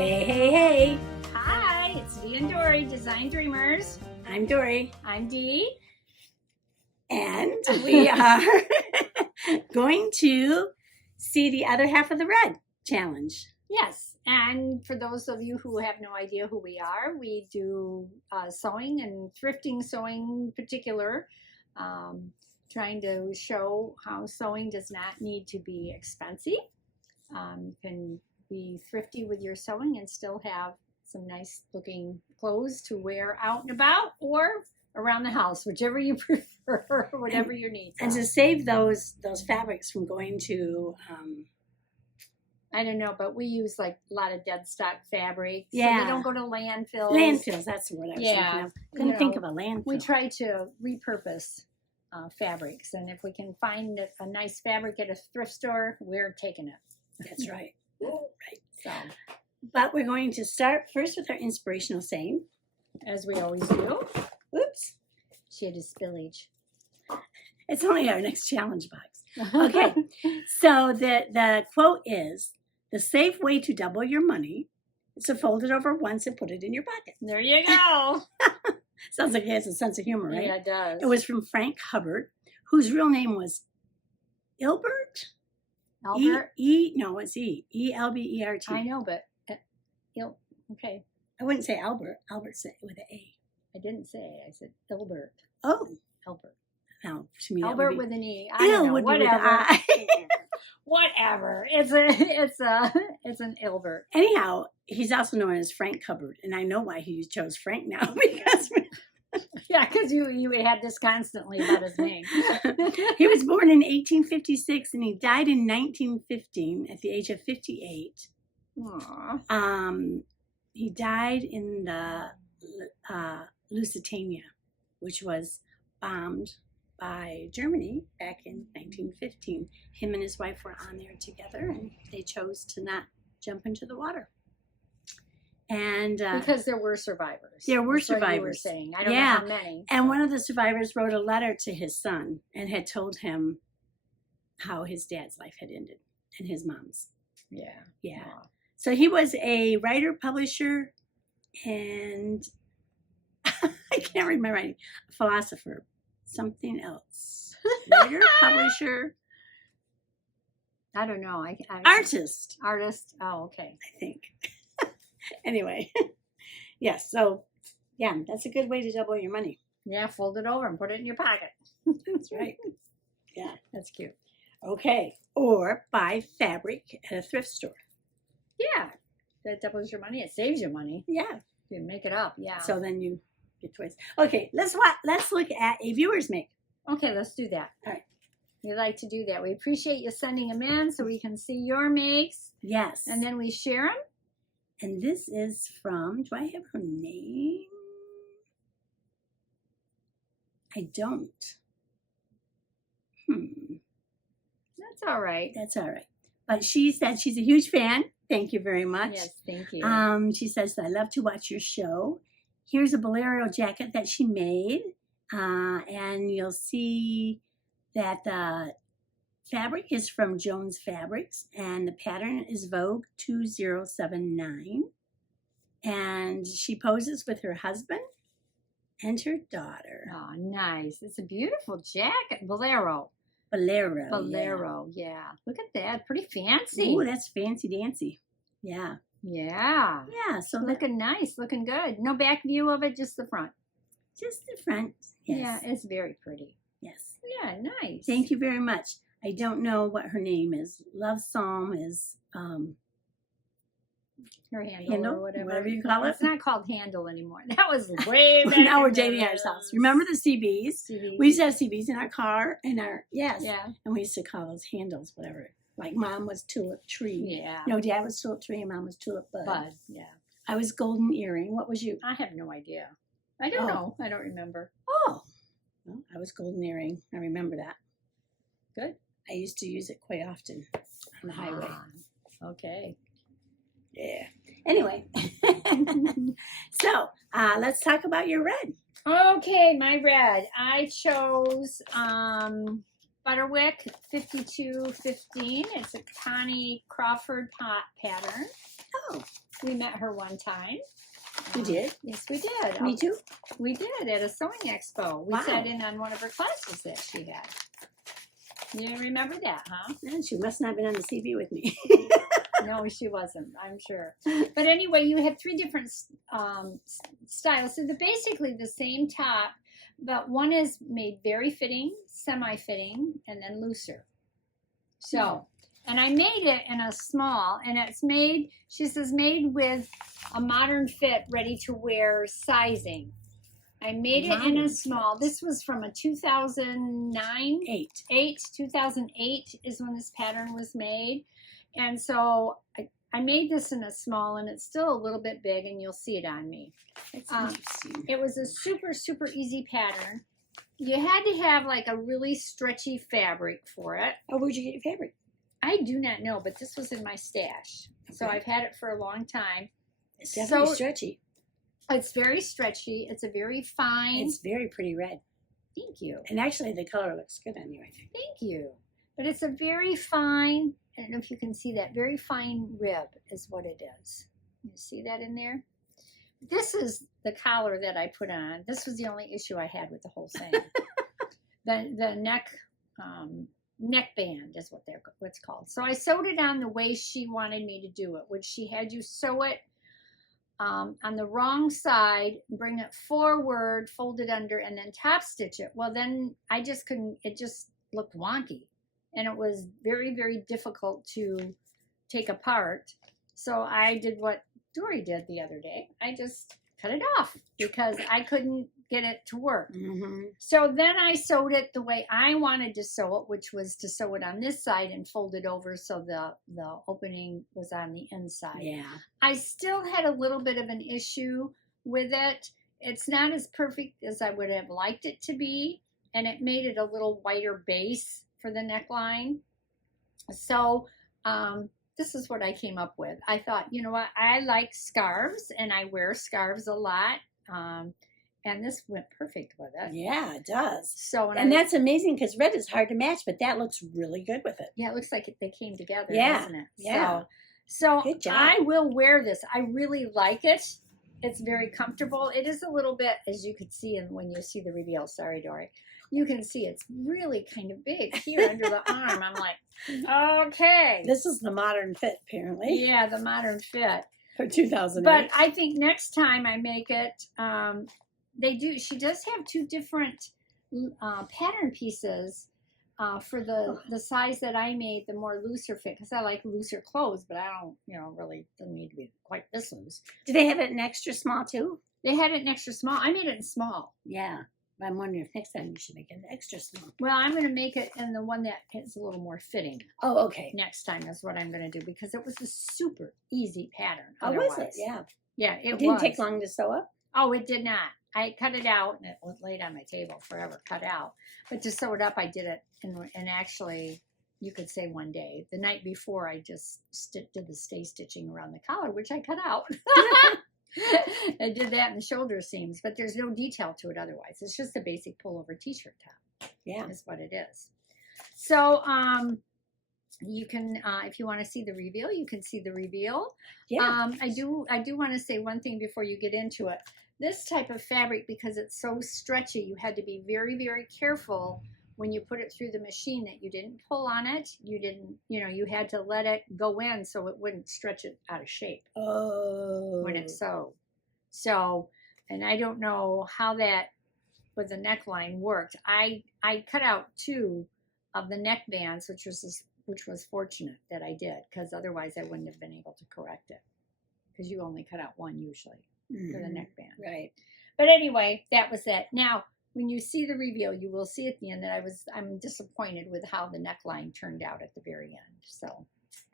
Hey, hey, hey. Hi, it's Dee and Dory, Design Dreamers. I'm Dory. I'm Dee. And we are going to see the other half of the Red Challenge. Yes, and for those of you who have no idea who we are, we do sewing and thrifting sewing in particular, trying to show how sewing does not need to be expensive. You can be thrifty with your sewing and still have some nice looking clothes to wear out and about or around the house, whichever you prefer, whatever your needs and to save those fabrics from going to I don't know, but we use like a lot of dead stock fabric. Yeah. So they don't go to landfills. Landfills, that's the word I was thinking of. Couldn't think of a landfill. We try to repurpose fabrics, and if we can find a nice fabric at a thrift store, we're taking it. That's right. Right. So, but we're going to start first with our inspirational saying. as we always do. Oops. She had a spillage. It's only our next challenge box. Okay. So the quote is, the safe way to double your money is to fold it over once and put it in your pocket. There you go. Sounds like he has a sense of humor, right? Yeah, it does. It was from Frank Hubbard, whose real name was Alpert. Alpert? No, it's E-L-B-E-R-T. I know, but okay. I wouldn't say Albert. Albert said it with an A. I didn't say. I said Alpert. Oh. Alpert. No, to me, Albert with an E. I don't know. would Whatever. be with an I. Whatever. It's an Albert. Anyhow, he's also known as Frank Hubbard, and I know why he chose Frank now because Yeah, because you had this constantly about his name. he was born in 1856 and he died in 1915 at the age of 58. Aww. He died in the Lusitania, which was bombed by Germany back in 1915. Him and his wife were on there together, and they chose to not jump into the water. And Because there were survivors. there were That's what survivors. you were saying. I don't know Yeah. how many. And one of the survivors wrote a letter to his son and had told him how his dad's life had ended and his mom's. Yeah. Yeah. Aw. So he was a writer, publisher, and I can't read my writing. Philosopher, something else. Writer, publisher, I don't know. I artist, Artist. Oh, okay. I think. Anyway, yes. So, yeah, that's a good way to double your money. Yeah, fold it over and put it in your pocket. That's right. Yeah. That's cute. Okay. Or buy fabric at a thrift store. Yeah. That doubles your money. It saves you money. Yeah. You make it up. Yeah. So then you get twice. Okay. Let's look at a viewer's make. Okay, let's do that. All right. We like to do that. We appreciate you sending them in so we can see your makes, Yes. and then we share them. And this is from, do I have her name? I don't. That's all right. That's all right. But she said she's a huge fan. Thank you very much. Yes, thank you. She says, I love to watch your show. Here's a bolero jacket that she made. And you'll see that the fabric is from Jones Fabrics, and the pattern is Vogue 2079. And she poses with her husband and her daughter. Oh, nice. It's a beautiful jacket. Bolero. Bolero. Yeah. Look at that. Pretty fancy. Oh, that's fancy dancy. Yeah. Yeah. Yeah. So Looking nice. Looking good. No back view of it, just the front. just the front. Yes. Yeah, it's very pretty. Yes. Yeah, nice. Thank you very much. I don't know what her name is. Love Psalm is Her handle handle, or whatever. whatever you call it. It's not called handle anymore. That was way back. Now we're in dating the ourselves. Remember the CBs? CBs. We used to have CBs in our car, yes. Yeah. And we used to call those handles, whatever. Like Mom was Tulip Tree. Yeah. No, Dad was Tulip Tree and Mom was Tulip Bud. Bud. Yeah. I was Golden Earring. What was you? I have no idea. I don't know. I don't remember. Oh. Well, I was Golden Earring. I remember that. Good. I used to use it quite often on the highway. Okay. Yeah. Anyway. So, let's talk about your red. Okay, my red. I chose Butterick 5215. It's a Connie Crawford pattern. Oh, We met her one time. you did? Yes, we did. Me too? We did at a sewing expo. We Wow. sat in on one of her classes that she had. You remember that, huh? Man, she must not have been on the CV with me. No, she wasn't, I'm sure. But anyway, you have 3 different styles. So they're basically the same top, but one is made very fitting, semi-fitting, and then looser. So, and I made it in a small, and it's made, she says, made with a modern fit, ready to wear sizing. I made it in a small. This was from a 2009? 2008 is when this pattern was made. And so I made this in a small, and it's still a little bit big, and you'll see it on me. That's interesting. It was a super, super easy pattern. You had to have like a really stretchy fabric for it. Oh, where'd you get your fabric? I do not know, but this was in my stash. Okay. So I've had it for a long time. It's definitely stretchy. It's very stretchy. It's a very fine. It's very pretty red. Thank you. And actually, the color looks good on you, I think. Thank you. But it's a very fine, I don't know if you can see that, very fine rib is what it is. You see that in there? This is the collar that I put on. This was the only issue I had with the whole thing. the neck band is what's called. So I sewed it on the way she wanted me to do it, which she had you sew it on the wrong side, bring it forward, fold it under, and then top stitch it. Well, then I just couldn't, it just looked wonky. And it was very, very difficult to take apart. So I did what Dory did the other day. I just cut it off because I couldn't get it to work. Mm-hmm. So then I sewed it the way I wanted to sew it, which was to sew it on this side and fold it over so the opening was on the inside. Yeah. I still had a little bit of an issue with it. It's not as perfect as I would have liked it to be, and it made it a little whiter base for the neckline. So this is what I came up with. I thought, you know what, I like scarves, and I wear scarves a lot. And this went perfect with it. Yeah, it does. So and that's amazing because red is hard to match, but that looks really good with it. Yeah, it looks like they came together, yeah. doesn't it? Yeah. So good job. I will wear this. I really like it. It's very comfortable. It is a little bit, as you could see when you see the reveal. Sorry, Dory. You can see it's really kind of big here under the arm. I'm like, okay. This is the modern fit, apparently. Yeah, the modern fit. For 2008. But I think next time I make it, she does have 2 different pattern pieces for the size that I made, the more looser fit, because I like looser clothes, but I don't, really doesn't need to be quite this loose. Do they have it in extra small too? They had it in extra small. I made it in small. Yeah. I'm wondering if next time you should make it extra small. Well, I'm going to make it in the one that is a little more fitting. Oh, okay. Next time is what I'm going to do, because it was a super easy pattern. Oh, was it? Yeah. Yeah, it didn't was. take long to sew up? Oh, it did not. I cut it out, and it was laid on my table forever, cut out. But to sew it up, I did it, and actually, you could say one day. The night before, I just did the stay stitching around the collar, which I cut out. I did that in the shoulder seams, but there's no detail to it otherwise. It's just a basic pullover t-shirt top. Yeah. Is what it is. So, you can, if you want to see the reveal, you can see the reveal. Yeah. I do want to say one thing before you get into it. This type of fabric, because it's so stretchy, you had to be very, very careful when you put it through the machine that you didn't pull on it. You didn't, you had to let it go in so it wouldn't stretch it out of shape. Oh. When it's sewed. So, and I don't know how that with the neckline worked. I cut out 2 of the neck bands, which was fortunate that I did, because otherwise I wouldn't have been able to correct it, because you only cut out 1 usually for the neck band. Right. But anyway, that was it. Now, when you see the reveal, you will see at the end that I'm disappointed with how the neckline turned out at the very end. So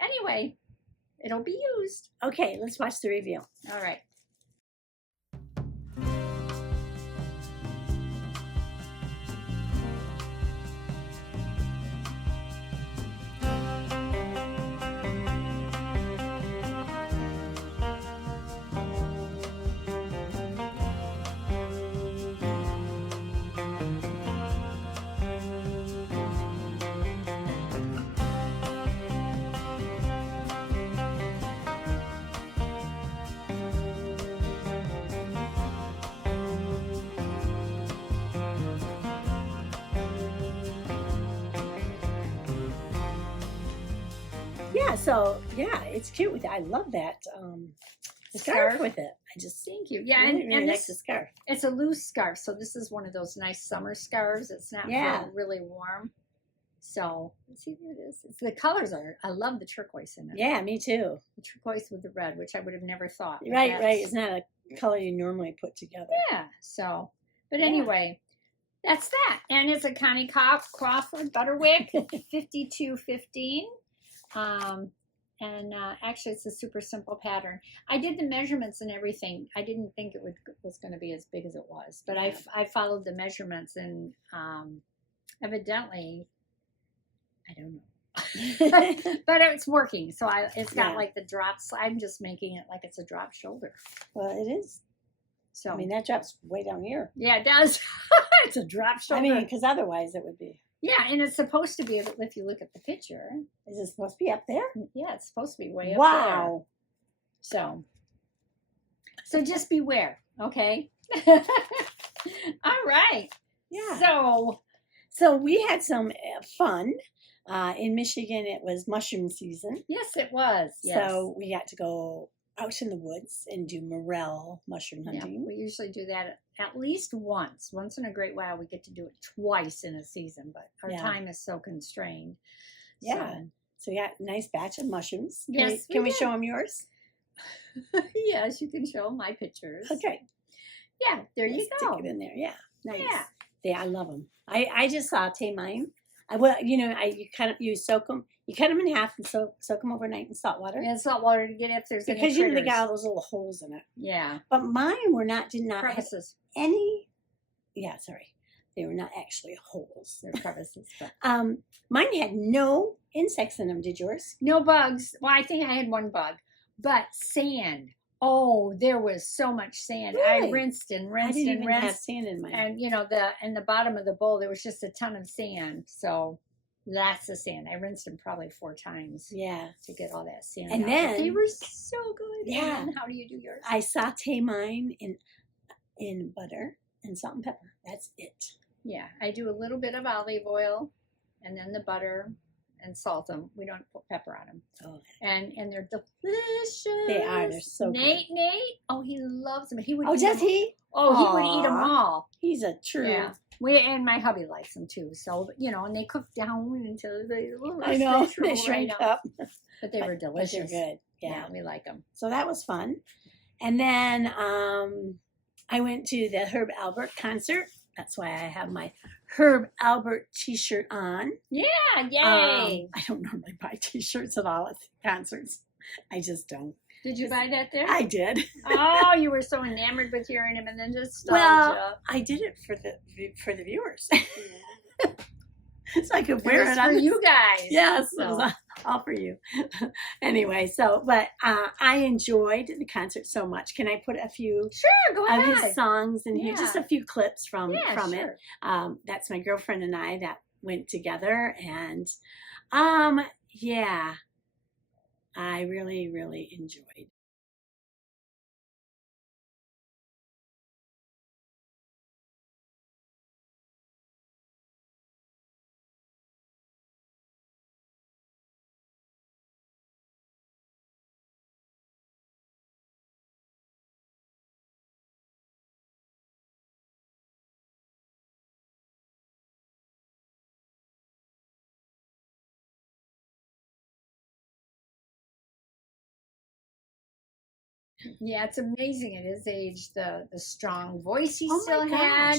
anyway, it'll be used. Okay, let's watch the reveal. All right. yeah, so yeah, it's cute with it. I love that scarf with it. I just Thank you. Yeah, really, really and like this, the scarf. it's a loose scarf, so this is one of those nice summer scarves. It's not really warm. So let's see, here it is. The colors are. I love the turquoise in it. Yeah, me too. The turquoise with the red, which I would have never thought. Right. It's not a color you normally put together. Yeah. So, but anyway, that's that. And it's a Connie Crawford Butterick 5215. Actually, it's a super simple pattern. I did the measurements and everything. I didn't think it was going to be as big as it was, but I followed the measurements, and evidently, I don't know, but it's working. So it's got like the drops. I'm just making it like it's a drop shoulder. Well, it is. So I mean, that drops way down here. Yeah, it does. It's a drop shoulder. I mean, because otherwise it would be. Yeah, and it's supposed to be, if you look at the picture. Is it supposed to be up there? Yeah, it's supposed to be way up there. Wow. So just beware, okay? All right. Yeah. So we had some fun. In Michigan, it was mushroom season. Yes, it was. Yes. So we got to go out in the woods and do Morel mushroom hunting. Yeah, we usually do that at least once. Once in a great while, we get to do it twice in a season, but our time is so constrained. Yeah. So we got a nice batch of mushrooms. Yes. Can we show them yours? Yes, you can show my pictures. Okay. Yeah, there you go. Stick it in there. Yeah. Nice. Yeah. Yeah, I love them. I just saute mine. You soak them. You cut them in half and soak them overnight in salt water. And salt water to get if there's any because critters. they got all those little holes in it. Yeah. But mine did not crevices. Have any. Yeah, sorry, they were not actually holes. They're crevices. But. Mine had no insects in them. Did yours? No bugs. Well, I think I had one bug, but sand. Oh, there was so much sand. Really? I rinsed and rinsed I didn't and even rinsed. have sand in mine. And in the bottom of the bowl, there was just a ton of sand. So that's the sand. I rinsed them probably 4 times. Yeah. To get all that sand and out. Then but they were so good. Yeah. And how do you do yours? I saute mine in butter and salt and pepper. That's it. Yeah, I do a little bit of olive oil, and then the butter, and salt them. We don't put pepper on them. Oh. And they're delicious. They are. They're so good. Nate, oh, he loves them. He would. Oh, does he? Oh, he would eat them all. He's a true. Yeah. And my hubby likes them too. So and they cook down until they. I know they shrink up. But they were delicious. But they're good. Yeah, we like them. So that was fun. And then I went to the Herb Alpert concert. That's why I have my Herb Alpert t-shirt on. Yeah, yay! I don't normally buy t-shirts at all at concerts. I just don't. Did you buy that there? I did. Oh, you were so enamored with hearing him, and then just well, I did it for the viewers, so I could wear it on for you guys. Yes, so. It was all for you. Anyway, but I enjoyed the concert so much. Can I put a few go ahead. of his songs in here? Just a few clips from sure. it. That's my girlfriend and I that went together, and yeah. I really, really enjoyed. Yeah, it's amazing at his age the strong voice he still had,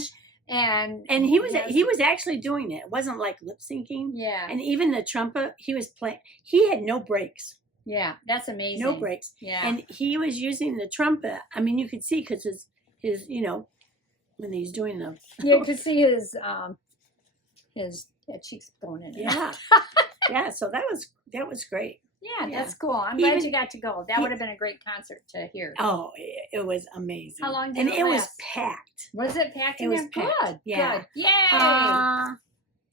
and he was actually doing it. It wasn't like lip syncing. Yeah, and even the trumpet he was playing, he had no breaks. Yeah, that's amazing. No breaks. Yeah, and he was using the trumpet. I mean, you could see because his when he's doing them. Yeah, you could see his cheeks going in. Yeah, yeah. So that was great. Yeah, that's cool. I'm glad you got to go. That would have been a great concert to hear. Oh, it was amazing. How long did it last? And it was packed. Was it packed? It was packed. Good. Yeah. Good.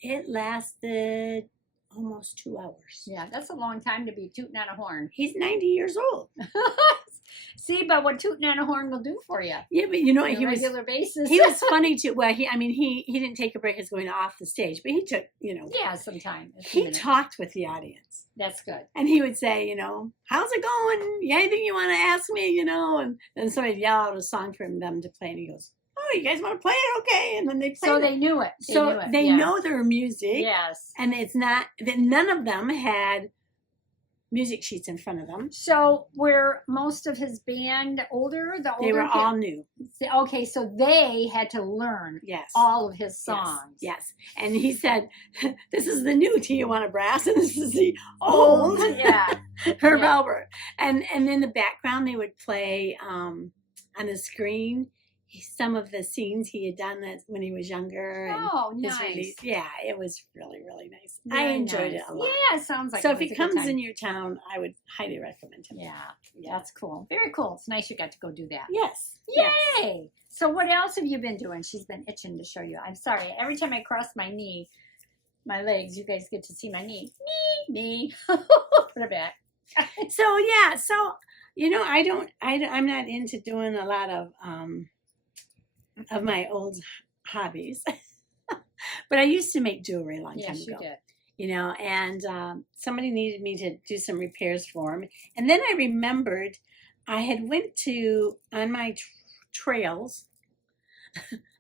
Yay! It lasted almost 2 hours. Yeah, that's a long time to be tooting on a horn. He's 90 years old. See, but what tooting on a horn will do for you. Yeah, but you know, On a he was regular basis. he was funny too. Well, he didn't take a break as going off the stage, but he took, you know, Yeah, sometime. he talked with the audience. That's good. And he would say, you know, how's it going? Yeah, anything you want to ask me, you know? And then somebody would yell out a song for them to play, and he goes, oh, you guys want to play it? Okay. And then they play So it. they knew it. They know their music. Yes. And it's not that none of them had music sheets in front of them. So were most of his band older? They were all new. Okay, so they had to learn all of his songs. Yes. And he said, this is the new Tijuana Brass, and this is the old Herb Alpert. And in the background, they would play on the screen some of the scenes he had done when he was younger. And nice. Release. Yeah, it was really, really nice. Very I enjoyed it a lot. Yeah, it sounds like so. It If he comes in your town, I would highly recommend him. Yeah, that's cool. Very cool. It's nice you got to go do that. Yes. Yay! Yes. So what else have you been doing? She's been itching to show you. I'm sorry. Every time I cross my legs, you guys get to see my knee. Knee. Put it back. So you know, I'm not into doing a lot of my old hobbies, but I used to make jewelry a long time ago. Yes, you did. You know, and somebody needed me to do some repairs for him, and then I remembered I had went to on my trails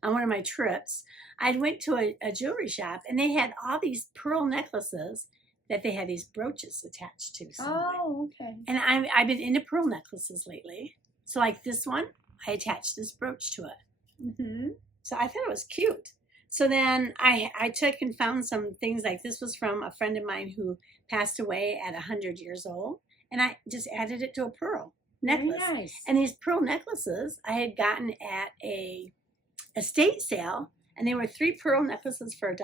on one of my trips. I went to a jewelry shop, and they had all these pearl necklaces that they had these brooches attached to. Oh, okay. And I've been into pearl necklaces lately. So like this one, I attached this brooch to it. Mm-hmm. So I thought it was cute. So then I took and found some things like this was from a friend of mine who passed away at 100 years old. And I just added it to a pearl necklace. Very nice. And these pearl necklaces I had gotten at a estate sale. And they were 3 pearl necklaces for $1.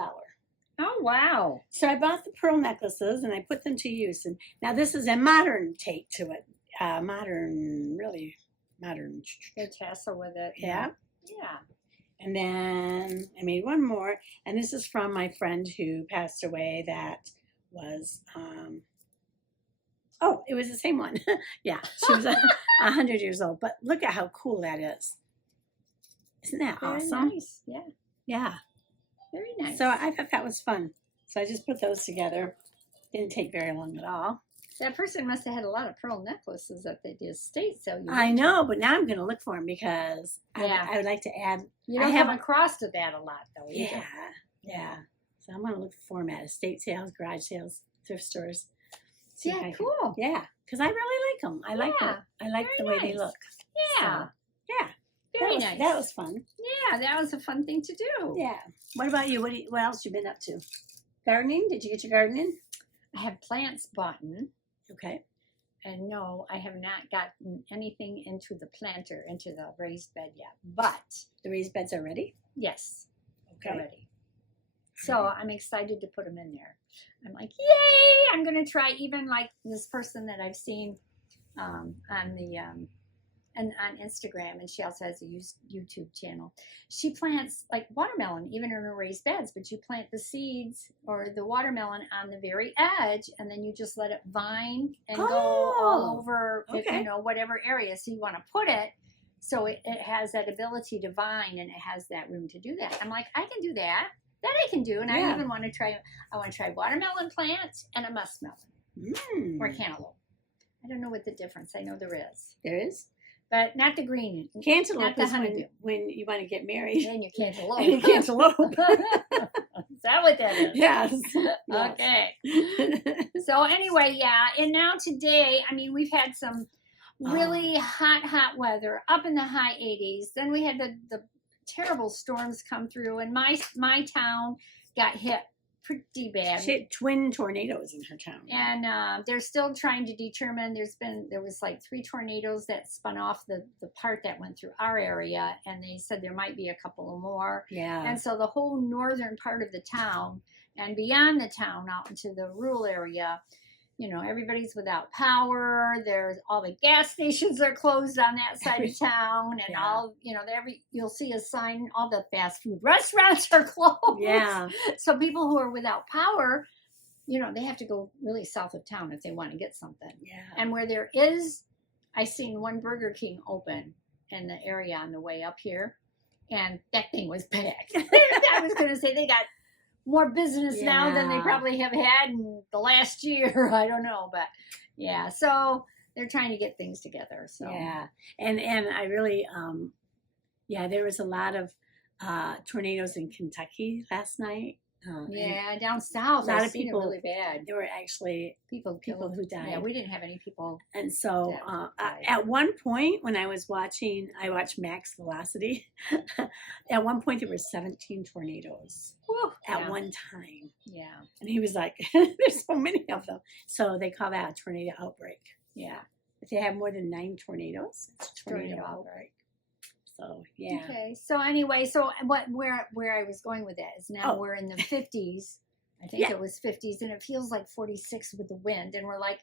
Oh, wow. So I bought the pearl necklaces and I put them to use. And now this is a modern take to it. Really modern. Good tassel with it. Yeah. Yeah. And then I made one more. And this is from my friend who passed away that was, it was the same one. Yeah, she was 100 years old. But look at how cool that is. Isn't that awesome? Nice. Yeah. Yeah. Very nice. So I thought that was fun. So I just put those together. Didn't take very long at all. That person must have had a lot of pearl necklaces at the estate sale. I know, but now I'm going to look for them because I would like to add. You don't come across to that a lot, though. Yeah, yeah. So I'm going to look for them at estate sales, garage sales, thrift stores. Yeah, cool. Yeah, because I really like them. I like them. I like the way they look. Yeah. So, yeah. Very nice. That was fun. Yeah, that was a fun thing to do. Yeah. What about you? What else you been up to? Gardening? Did you get your gardening? I have plants bought in. Okay. And no, I have not gotten anything into the planter, into the raised bed yet. But the raised beds are ready? Yes. Okay. They're ready. So I'm excited to put them in there. I'm like, yay! I'm going to try even like this person that I've seen on the and on Instagram, and she also has a YouTube channel. She plants like watermelon even in her raised beds, but you plant the seeds or the watermelon on the very edge, and then you just let it vine and go all over, whatever area. So you want to put it so it has that ability to vine, and it has that room to do that. I'm like, I can do that. That I can do, and I even want to try. I want to try watermelon plants and a muskmelon or cantaloupe. I don't know what the difference. I know there is. There is. But not the green. Cantaloupe is when you want to get married. And you cantaloupe. And you cantaloupe. Is that what that is? Yes. Okay. So anyway, and now today, I mean, we've had some really hot weather, up in the high 80s. Then we had the terrible storms come through, and my town got hit pretty bad. She had twin tornadoes in her town. And they're still trying to determine. There was like 3 tornadoes that spun off the part that went through our area, and they said there might be a couple of more. Yeah. And so the whole northern part of the town and beyond the town out into the rural area, everybody's without power. There's all the gas stations are closed on that side of town, and all you'll see a sign. All the fast food restaurants are closed. Yeah. So people who are without power, you know, they have to go really south of town if they want to get something. Yeah. And where there is, I seen one Burger King open in the area on the way up here, and that thing was packed. I was going to say they got more business now than they probably have had in the last year. I don't know, but yeah. So they're trying to get things together. So Yeah, and I really, there was a lot of tornadoes in Kentucky last night. yeah, down south, a lot I've of seen people it really bad. There were actually People who died. Yeah, we didn't have any people. And so died. at one point when I watched Max Velocity. At one point there were 17 tornadoes at one time. Yeah. And he was like, there's so many of them. So they call that a tornado outbreak. Yeah. If they have more than 9 tornadoes, it's a tornado outbreak. So yeah. Okay. So anyway, so where I was going with that is now we're in the 50s. I think it was 50s, and it feels like 46 with the wind, and we're like,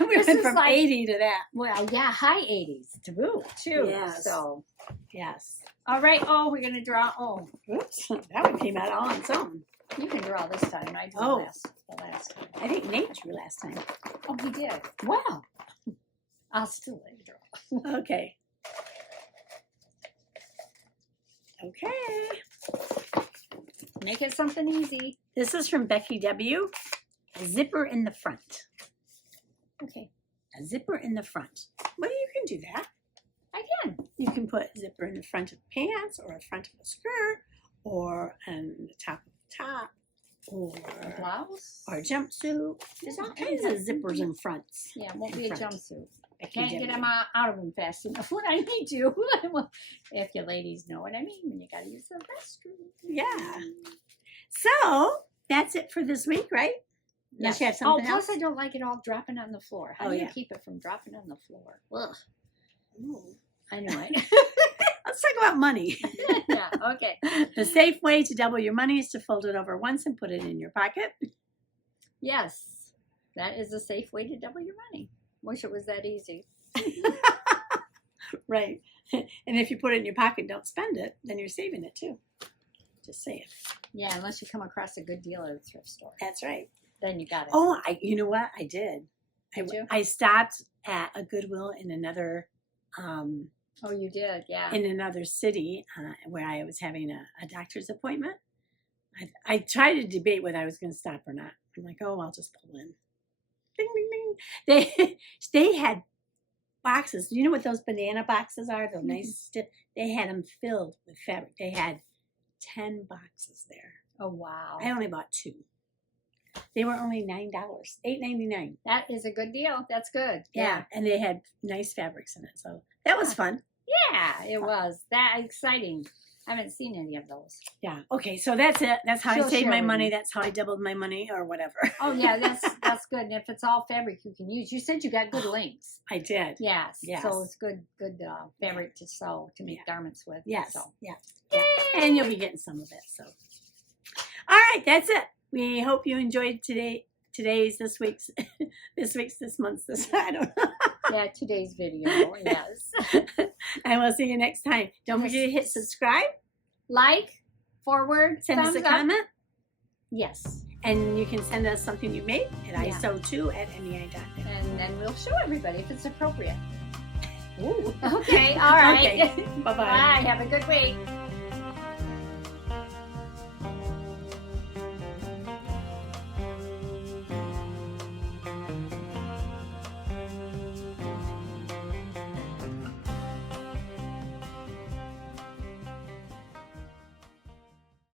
we went from 80 to that. Well, yeah, high 80s to boot too. Yes. So yes. All right. Oh, we're gonna draw. Oh, Oops, that one came out all on its own. you can draw this time. I drew the last time. I think Nate drew last time. Oh, he did. Wow. I'll still let you draw. Okay. Okay. Make it something easy. This is from Becky W. A zipper in the front. Okay. A zipper in the front. Well, you can do that. I can. You can put a zipper in the front of pants, or a front of a skirt, or on the top of the top, or A blouse. or a jumpsuit. There's all kinds of zippers and fronts. Yeah, it won't in be a front. jumpsuit. I Becky can't get W. them out of them fast enough when I need to. If you ladies know what I mean, when you got to use the restroom. Yeah. So that's it for this week, right? Unless you have something plus else. I don't like it all dropping on the floor. How Oh, do you yeah. keep it from dropping on the floor? Ugh. Ooh. I know it. Let's talk about money. Yeah, okay. The safe way to double your money is to fold it over once and put it in your pocket. Yes, that is a safe way to double your money. Wish it was that easy. Right. And if you put it in your pocket, don't spend it, then you're saving it too. Just saying. Yeah, unless you come across a good deal at a thrift store. That's right. Then you got it. Oh, you know what? I did. Did you? I stopped at a Goodwill in another Oh, you did, yeah. in another city where I was having a doctor's appointment. I tried to debate whether I was going to stop or not. I'm like, oh, I'll just pull in. Ding, ding, ding. They had boxes. You know what those banana boxes are? Those nice. They had them filled with fabric. They had 10 boxes there. Oh, wow. I only bought 2. They were only $9, $8.99. That is a good deal. That's good. Yeah, and they had nice fabrics in it, so that was fun. Yeah, it was. That exciting. I haven't seen any of those. Yeah. Okay, so that's it. That's how I She'll saved share my with money. me. That's how I doubled my money, or whatever. Oh, yeah, that's good. And if it's all fabric you can use. You said you got good links. I did. Yes. Yes. So it's good fabric to sew, to make garments with. Yes. So. Yeah. And you'll be getting some of it. So, all right, that's it. We hope you enjoyed this month's. I don't know. Yeah, today's video. Yes. And we'll see you next time. Don't forget to hit subscribe. Like, forward, Send us a thumbs up. comment. Yes. And you can send us something you made at Yeah. isew2@mei.net. And then we'll show everybody if it's appropriate. Ooh. Okay. All right. Okay. Bye-bye. Bye. Have a good week.